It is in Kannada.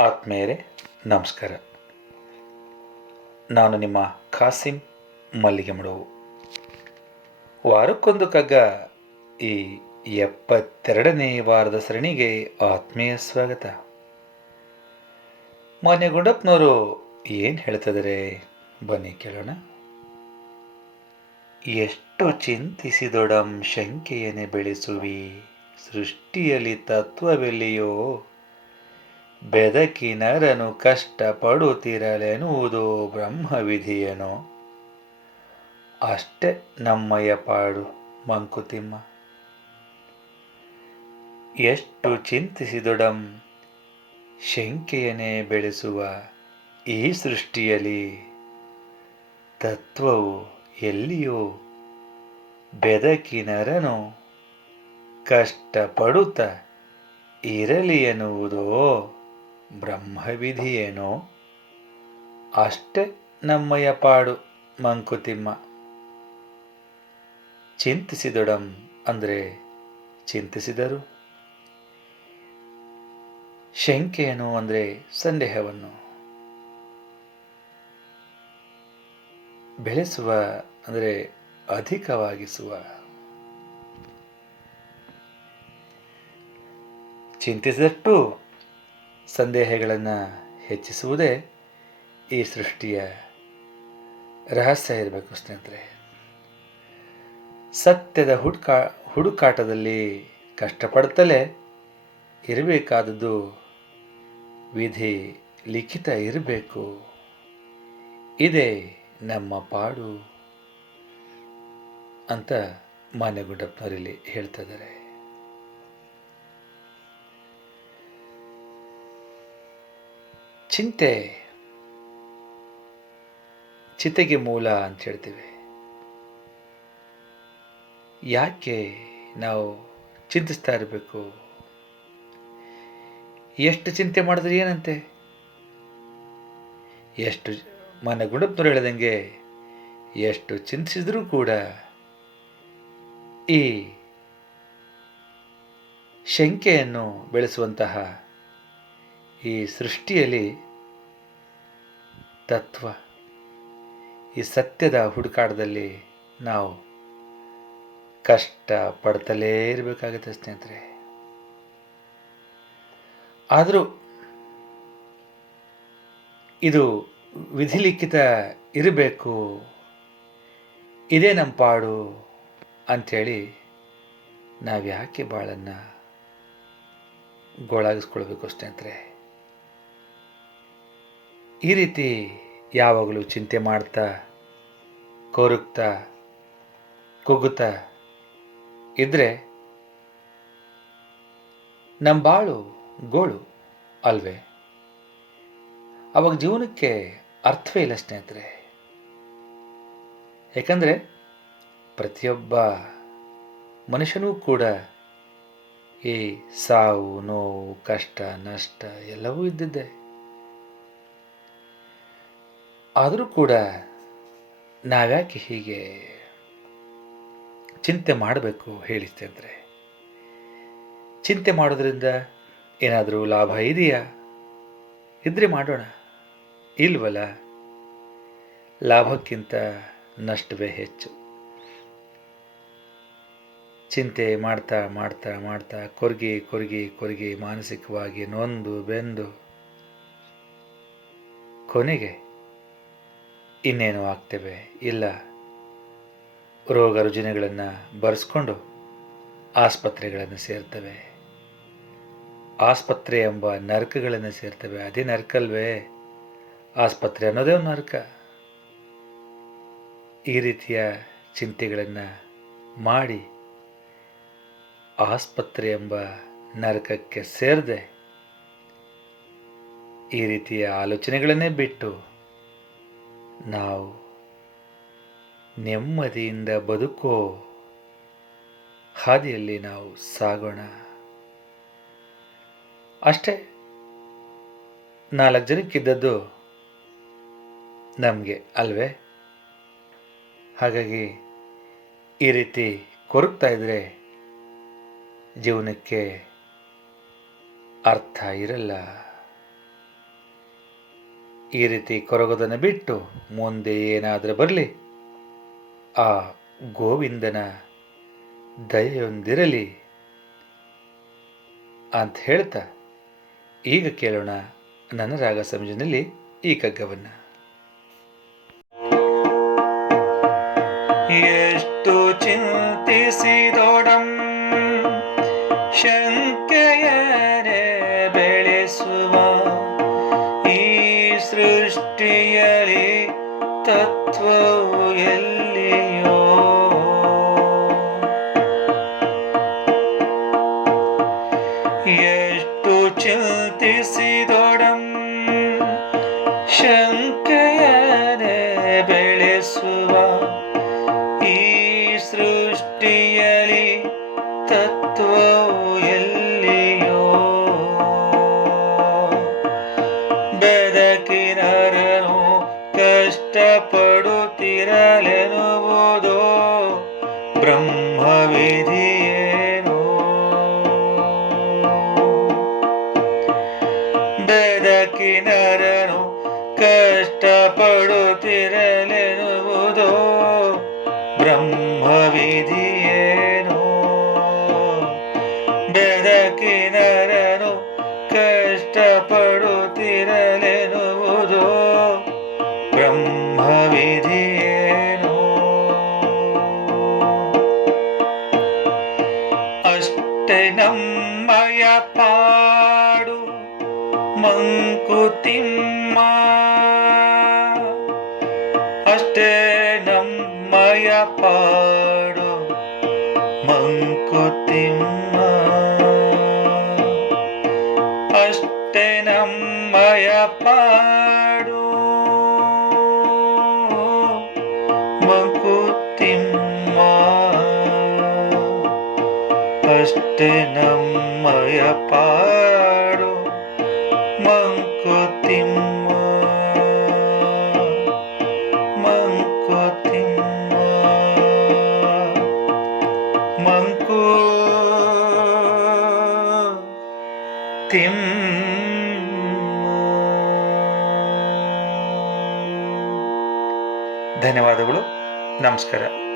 ಆತ್ಮೇಯರೇ ನಮಸ್ಕಾರ. ನಾನು ನಿಮ್ಮ ಖಾಸಿಂ ಮಲ್ಲಿಗೆ ಮಡುವು ವಾರಕ್ಕೊಂದು ಕಗ್ಗ ಈ ಎಪ್ಪತ್ತೆರಡನೇ ವಾರದ ಸರಣಿಗೆ ಆತ್ಮೀಯ ಸ್ವಾಗತ. ಮಾನ್ಯ ಗುಂಡಪ್ಪನವರು ಏನು ಹೇಳ್ತಿದ್ದಾರೆ ಬನ್ನಿ ಕೇಳೋಣ. ಎಷ್ಟು ಚಿಂತಿಸಿದೊಡಂ ಶಂಕೆಯನ್ನೇ ಬೆಳೆಸುವಿ, ಸೃಷ್ಟಿಯಲ್ಲಿ ತತ್ವವೆಲ್ಲಿಯೋ ಬೆದಕಿನರನು ಕಷ್ಟಪಡುತ್ತಿರಲೆನ್ನುವುದು ಬ್ರಹ್ಮವಿಧಿಯೇನೋ? ಅಷ್ಟೇ ನಮ್ಮಯ್ಯ ಪಾಡು, ಮಂಕುತಿಮ್ಮ. ಎಷ್ಟು ಚಿಂತಿಸಿದೊಡಂ ಶಂಕೆಯನ್ನೇ ಬೆಳೆಸುವ ಈ ಸೃಷ್ಟಿಯಲ್ಲಿ ತತ್ವವು ಎಲ್ಲಿಯೋ? ಬೆದಕಿನರನು ಕಷ್ಟಪಡುತ್ತ ಇರಲಿ ಎನ್ನುವುದೋ? ಬ್ರಹ್ಮವಿಧಿಯೇನೋ? ಅಷ್ಟೇ ನಮ್ಮಯ ಪಾಡು, ಮಂಕುತಿಮ್ಮ. ಚಿಂತಿಸಿದೊಡಂ ಅಂದರೆ ಚಿಂತಿಸಿದರು. ಶಂಕೆಯನ್ನು ಅಂದರೆ ಸಂದೇಹವನ್ನು. ಬೆಳೆಸುವ ಅಂದರೆ ಅಧಿಕವಾಗಿಸುವ. ಚಿಂತಿಸಿದಷ್ಟು ಸಂದೇಹಗಳನ್ನು ಹೆಚ್ಚಿಸುವುದೇ ಈ ಸೃಷ್ಟಿಯ ರಹಸ್ಯ ಇರಬೇಕು ಸ್ನೇಹಿತರೆ. ಸತ್ಯದ ಹುಡುಕಾ, ಹುಡುಕಾಟದಲ್ಲಿ ಕಷ್ಟಪಡುತ್ತಲೇ ಇರಬೇಕಾದದ್ದು ವಿಧಿ ಲಿಖಿತ ಇರಬೇಕು. ಇದೇ ನಮ್ಮ ಪಾಡು ಅಂತ ಮಾನ್ಯ ಗುಂಡಪ್ಪನವರಲ್ಲಿ ಹೇಳ್ತಾ ಇದ್ದಾರೆ. ಚಿಂತೆ, ಚಿತೆಗೆ ಮೂಲ ಅಂತ ಹೇಳ್ತೀವಿ. ಯಾಕೆ ನಾವು ಚಿಂತಿಸ್ತಾ ಇರಬೇಕು? ಎಷ್ಟು ಚಿಂತೆ ಮಾಡಿದ್ರೆ ಏನಂತೆ? ಎಷ್ಟು ಮನ ಗುಣಪ್ನರು ಹೇಳ್ದಂಗೆ ಎಷ್ಟು ಚಿಂತಿಸಿದ್ರೂ ಕೂಡ ಈ ಶಂಕೆಯನ್ನು ಬೆಳೆಸುವಂತಹ ಈ ಸೃಷ್ಟಿಯಲ್ಲಿ ತತ್ವ. ಈ ಸತ್ಯದ ಹುಡುಕಾಟದಲ್ಲಿ ನಾವು ಕಷ್ಟ ಪಡ್ತಲೇ ಇರಬೇಕಾಗುತ್ತೆ ಸ್ನೇಹಿತರೆ. ಆದರೂ ಇದು ವಿಧಿಲಿಖಿತ ಇರಬೇಕು. ಇದೇ ನಮ್ಮ ಪಾಡು ಅಂಥೇಳಿ ನಾವು ಯಾಕೆ ಬಾಳನ್ನು ಗೋಳಾಗಿಸ್ಕೊಳ್ಬೇಕು ಸ್ನೇಹಿತರೆ. ಈ ರೀತಿ ಯಾವಾಗಲೂ ಚಿಂತೆ ಮಾಡ್ತಾ ಕೊರಗ್ತಾ ಕುಗ್ಗುತ್ತಾ ಇದ್ದರೆ ನಮ್ಮ ಬಾಳು ಗೋಳು ಅಲ್ವೇ? ಅವಾಗ ಜೀವನಕ್ಕೆ ಅರ್ಥವೇ ಇಲ್ಲ ಸ್ನೇಹಿತರೆ. ಯಾಕಂದರೆ ಪ್ರತಿಯೊಬ್ಬ ಮನುಷ್ಯನೂ ಕೂಡ ಈ ಸಾವು, ನೋವು, ಕಷ್ಟ, ನಷ್ಟ ಎಲ್ಲವೂ ಇದ್ದಿದ್ದೆ. ಆದರೂ ಕೂಡ ನಾವ್ಯಾಕೆ ಹೀಗೆ ಚಿಂತೆ ಮಾಡಬೇಕು ಹೇಳಿದ್ದೆ ಚಿಂತೆ ಮಾಡೋದ್ರಿಂದ ಏನಾದರೂ ಲಾಭ ಇದೆಯಾ? ಇದ್ರೆ ಮಾಡೋಣ. ಇಲ್ವಲ್ಲ? ಲಾಭಕ್ಕಿಂತ ನಷ್ಟವೇ ಹೆಚ್ಚು. ಚಿಂತೆ ಮಾಡ್ತಾ ಮಾಡ್ತಾ ಮಾಡ್ತಾ ಕೊರಗಿ ಕೊರಗಿ ಕೊರಗಿ ಮಾನಸಿಕವಾಗಿ ನೊಂದು ಬೆಂದು ಕೊನೆಗೆ ಇನ್ನೇನು ಆಗ್ತೇವೆ? ಇಲ್ಲ. ರೋಗ ರುಜಿನಗಳನ್ನು ಬರೆಸ್ಕೊಂಡು ಆಸ್ಪತ್ರೆಗಳನ್ನು ಸೇರ್ತವೆ. ಆಸ್ಪತ್ರೆ ಎಂಬ ನರಕಗಳನ್ನು ಸೇರ್ತವೆ. ಅದೇ ನರಕಲ್ವೇ? ಆಸ್ಪತ್ರೆ ಅನ್ನೋದೇ ಒಂದು ನರಕ. ಈ ರೀತಿಯ ಚಿಂತೆಗಳನ್ನು ಮಾಡಿ ಆಸ್ಪತ್ರೆ ಎಂಬ ನರಕಕ್ಕೆ ಸೇರದೆ ಈ ರೀತಿಯ ಆಲೋಚನೆಗಳನ್ನೇ ಬಿಟ್ಟು ನಾವು ನೆಮ್ಮದಿಯಿಂದ ಬದುಕೋ ಹಾದಿಯಲ್ಲಿ ನಾವು ಸಾಗೋಣ. ಅಷ್ಟೇ, ನಾಲ್ಕು ಜನಕ್ಕಿದ್ದದ್ದು ನಮಗೆ ಅಲ್ವೇ? ಹಾಗಾಗಿ ಈ ರೀತಿ ಕೊರಗ್ತಾ ಇದ್ದರೆ ಜೀವನಕ್ಕೆ ಅರ್ಥ ಇರಲ್ಲ. ಈ ರೀತಿ ಕೊರಗೋದನ್ನು ಬಿಟ್ಟು ಮುಂದೆ ಏನಾದರೂ ಬರಲಿ, ಆ ಗೋವಿಂದನ ದಯೆಯೊಂದಿರಲಿ ಅಂತ ಹೇಳ್ತಾ ಈಗ ಕೇಳೋಣ ನನ್ನ ರಾಗ ಸಂಯೋಜನೆಯಲ್ಲಿ ಈ ಕಗ್ಗವನ್ನು ಎಷ್ಟು ಚಿಂತಿಸಿದೊಡಂ ಸೃಷ್ಟಿಯಲ್ಲಿ ತತ್ವವು ಎಲ್ಲಿಯೋ. ಎಷ್ಟು ಚಿಂತಿಸಿದೊಡಂ ಶಂಕೆಯರೆ ಬೆಳೆಸುವ ಈ ಸೃಷ್ಟಿಯಲ್ಲಿ ತತ್ವವು ಎಲ್ಲಿಯೋ. ಬೆದಕಿನರನು ಬೆದಕಿನರನು ಕಷ್ಟಪಡುತ್ತಿರಲೆನುವುದು? ಬ್ರಹ್ಮವಿಧಿಯೇನೋ ಮಂಕುತಿಮ್ಮ ಅಷ್ಟೇ ನಮ್ಮಯ ಪಾಡು ಮಂಕುತಿಮ್ಮ ಅಷ್ಟೇ ನಮ್ಮಯ ಪಾಡು ಮಂಕುತಿಮ್ಮ ಅಷ್ಟೇ ನಮ್ಮಯ ಪಾಡು ಮಂಕುತಿಮ್ಮ ಮಂಕುತಿಮ್ಮ ಮಂಕು ಧನ್ಯವಾದಗಳು. ನಮಸ್ಕಾರ.